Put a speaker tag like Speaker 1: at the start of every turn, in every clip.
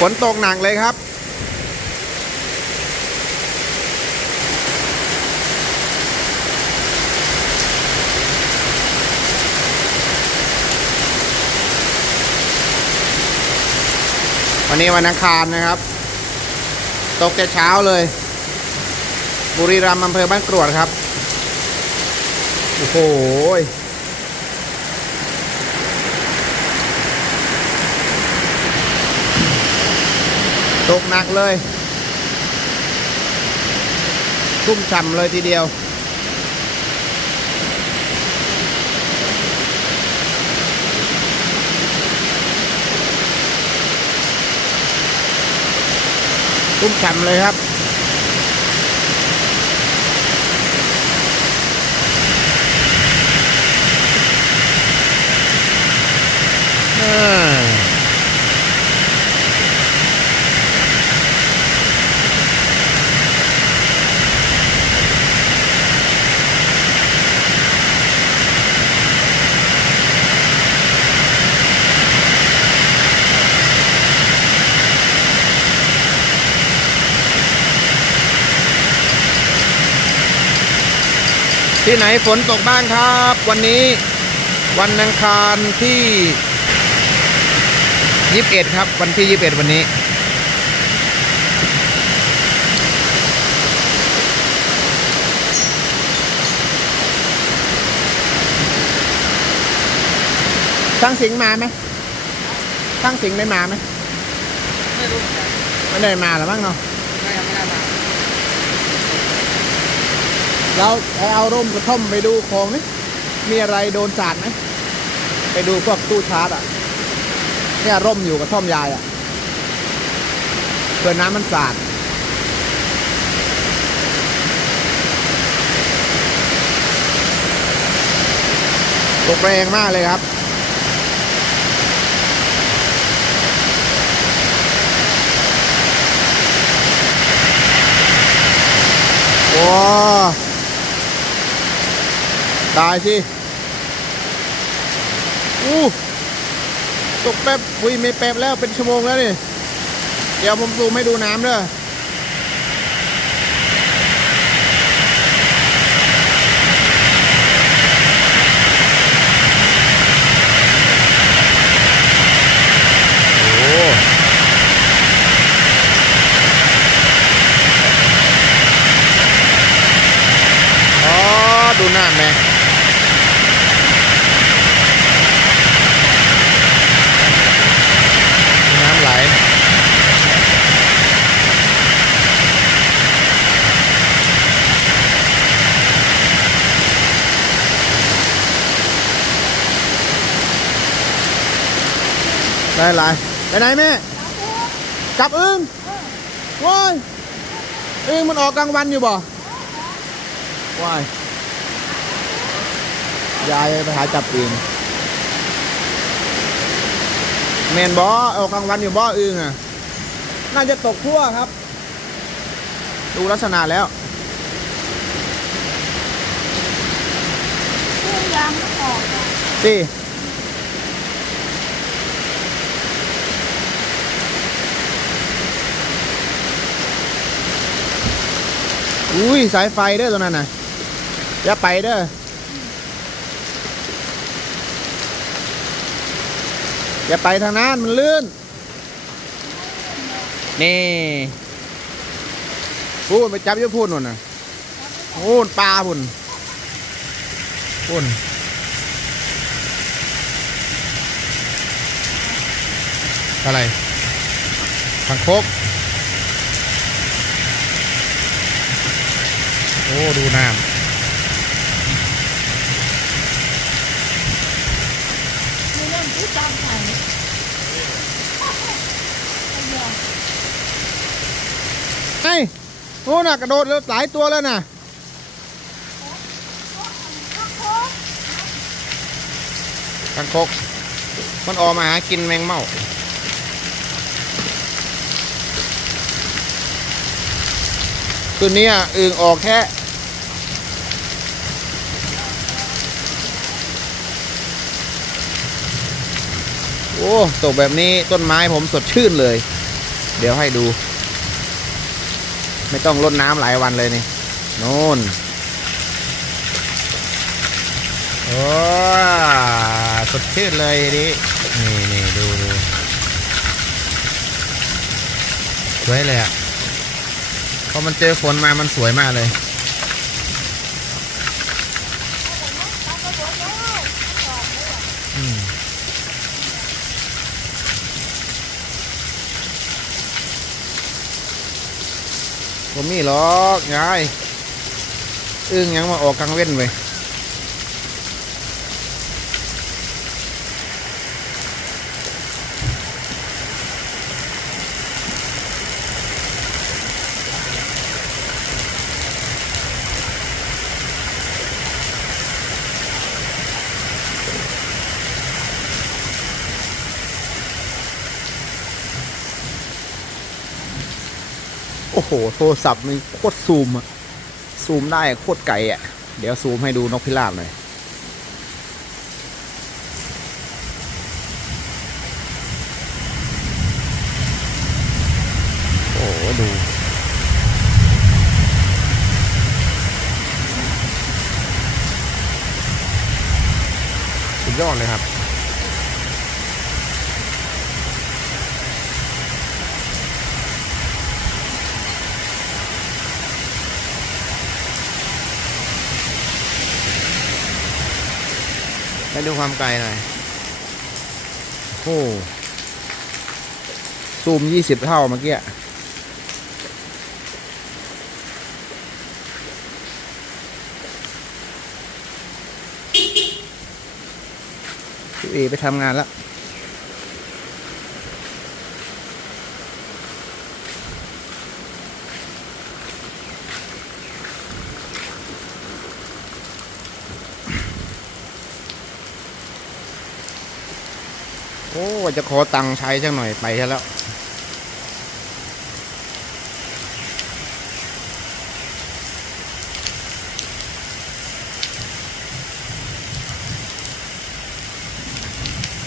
Speaker 1: ฝนตกหนักเลยครับ วันนี้วันอังคารนะครับ ตกแต่เช้าเลย บุรีรัมย์อำเภอบ้านกรวดครับ โอ้โห ตกหนักเลยชุ่มฉ่ำเลยทีเดียวชุ่มฉ่ำเลยครับ ที่ไหนฝนตกบ้างครับ วันนี้วันอังคารที่ยี่สิบเอ็ดครับ วันที่ยี่สิบเอ็ดวันนี้ช่างสิงห์มาไหมช่างสิงห์ได้มาไหม
Speaker 2: ไม่รู้เหมือนกัน
Speaker 1: ไม่ได้มาหรอมั้งเนาะ
Speaker 2: ไม่ยังไม่ได้มา
Speaker 1: เราไปเอาร่มกระท่อมไปดูของนี่มีอะไรโดนสาดไหมไปดูพวกตู้ชาร์จอะเนี่ยร่มอยู่กระท่อมยายอะเพื่อน้ำมันสาดตกแรงมากเลยครับโอ้ ตายสิอู้ตกแป๊บอุ้ยไม่แป๊บแล้วเป็นชั่วโมงแล้วนี่ เดี๋ยวผมซูมให้ดูน้ำเด้อโอ้อ๋อดูน้ำแม่น้ำไหล ได้หลายไปไหนแม่จับอึ้งว้ายอึ้งมันออกกลางวันอยู่บ่ว้ายยายไปหาจับอึ้งแมนบ่ออกกลางวันอยู่บ่อึ้งอะน่าจะตกทั่วครับ ดูลักษณะแล้ว
Speaker 3: เครื่องยางมันออกอะ
Speaker 1: สิ อุ้ยสายไฟเด้อตัวนั้นน่ะอย่าไปเด้ออย่าไปทางนั้นมันลื่น นี่พูดไปจับยี่พูดนู่นน่ะพูนปลาพุ่นพุ่นอะไรทางโคก โอ้ ดูน้
Speaker 3: มีเรื่องที่จำใส่ไอ้เหี้ยำ
Speaker 1: ไอ้โอ้น่ะกระโดดแล้วหลายตัวแล้วน่ะ
Speaker 3: ข้าวโพด
Speaker 1: ทางโคกมันออกมาหากินแมงเม่าคืนนี้อะอึ่งออกแค่ โอ้ตกแบบนี้ต้นไม้ผมสดชื่นเลย เดี๋ยวให้ดู ไม่ต้องรดน้ำหลายวันเลยนี่โน่นโอ้สดชื่นเลยดินี่นี่ดูดูสวยเลยอะ่ะพอมันเจอฝนมามันสวยมากเลยอืม ผมมีหรอกยายอึ้งยังมาออกกลางเว้นไป โอ้โห โทรศัพท์นี่โคตรซูมอะซูมได้โคตรไกลอะเดี๋ยวซูมให้ดูนกพิราบหน่อยโอ้โหดูสุดยอดเลยครับ ให้ดูความไกลหน่อยโอ้ซูมยี่สิบเท่าเมื่อกี้พี่เอไปทำงานแล้ว โอ้ ว่าจะขอตังค์ใช้สักหน่อยไปซะแล้ว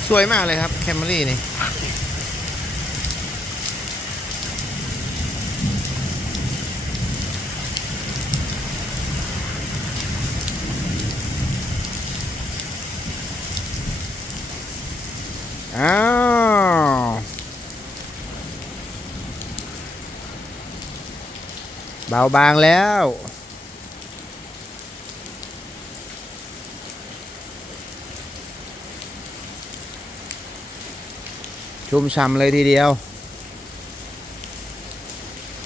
Speaker 1: สวยมากเลยครับแคมรี่นี่ อ้าว เบาบางแล้ว ชุ่มช่ำเลยทีเดียว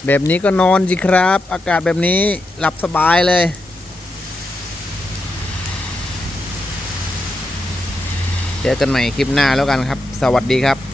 Speaker 1: แบบนี้ก็นอนสิครับ อากาศแบบนี้หลับสบายเลยเจอกันใหม่คลิปหน้าแล้วกันครับ สวัสดีครับ